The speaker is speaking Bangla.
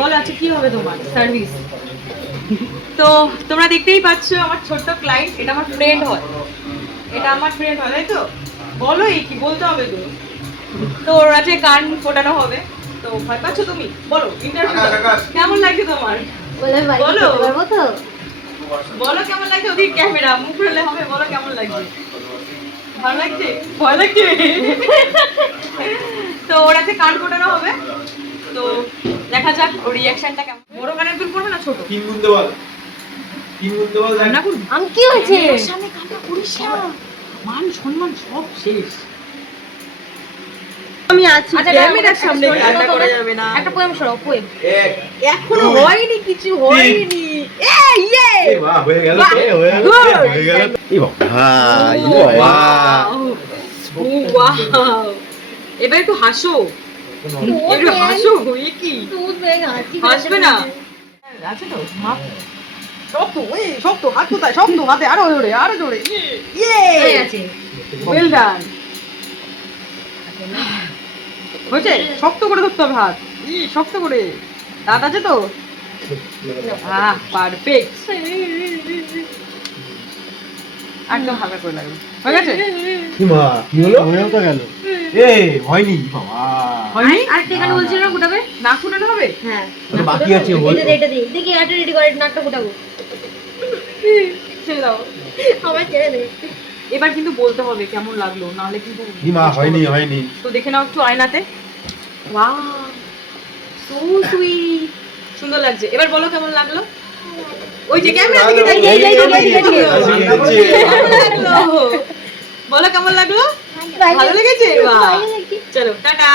বলো আচ্ছা কি হবে তোমার সার্ভিস? তো তোমরা দেখতেই পাচ্ছ আমার ছোট্ট ক্লায়েন্ট, এটা আমার ফ্রেন্ড হয়, এটা আমার ফ্রেন্ড হয়, তাই তো? বলো এই কি বলতে হবে তো? তো ওর আছে কান ফোটানো হবে, তো ভয় পাচ্ছ তুমি? বলো ইন্টারভিউ কেমন লাগছে তোমার? বলো বলো কেমন লাগছে? ওদিকে ক্যামেরা, মুখ খুললে হবে, বলো কেমন লাগছে? ভালো লাগছে? ভয় লাগছে? তো ওর আছে কান ফোটানো হবে, তো দেখা যাক ওর রিঅ্যাকশনটা কেমন। বড় কানের দুল করবে না ছোট? তিন গুণ বল, তিন গুণ বল। রান্না করবি? আমি কি হয়েছে? ওর সামনে কান্না করিস না, মান সম্মান সব শেষ। আমি আছি। আচ্ছা ক্যামেরার সামনে কান্না করা যাবে না। একটা পোয়েম শোনাও, পোয়েম। এক এখনো হয়নি, কিছু হয়নি। ইয়ে এ বাহ, হয়ে গেল তো, হয়ে গেল তো, হয়ে গেল তো। এ বাবা, এ বাবা। ওয়াও, এবার একটু হাসো, একটু হাসো। এ কি দুধ ভেঙে হাঁচি হাসবে না? আছে তো মাপ শক্ত, ওই শক্ত হাত কোথায়? শক্ত হাতে আরো জোরে, আরো জোরে। ইয়ে হয়ে গেছে। Well done. হয়েছে? শক্ত করে ধরতে হবে হাত, শক্ত করে। দাঁত আছে তো? পারফেক্ট, একদম হালকা করে লাগবে। হয়ে গেছে? কি মা, কি হলো? হয়েও তো গেল। এ হয়নি বাবা। হয়নি? আরেকটা এখানে বলছিল না ফুটাবে? নাক ফুটানো হবে? হ্যাঁ। আরে বাকি আছে, বল। এটা দে। দেখি এটা রেডি করে নাকটা ফুটাবো। ছেড়ে দাও। আমার ছেড়ে দে। এবার কিন্তু বলতে হবে কেমন লাগলো, নাহলে কিন্তু কি মা, হয়নি হয়নি। তো দেখে নাও একটু আয়নাতে। ওয়াও, সো সুইট, সুন্দর লাগছে। এবার বলো কেমন লাগলো? ওই যে ক্যামেরা দিকে তাকিয়ে, এই যে। কেমন লাগলো? বলো কেমন লাগলো? ভালো লেগেছে? বাহ, চলো টাটা।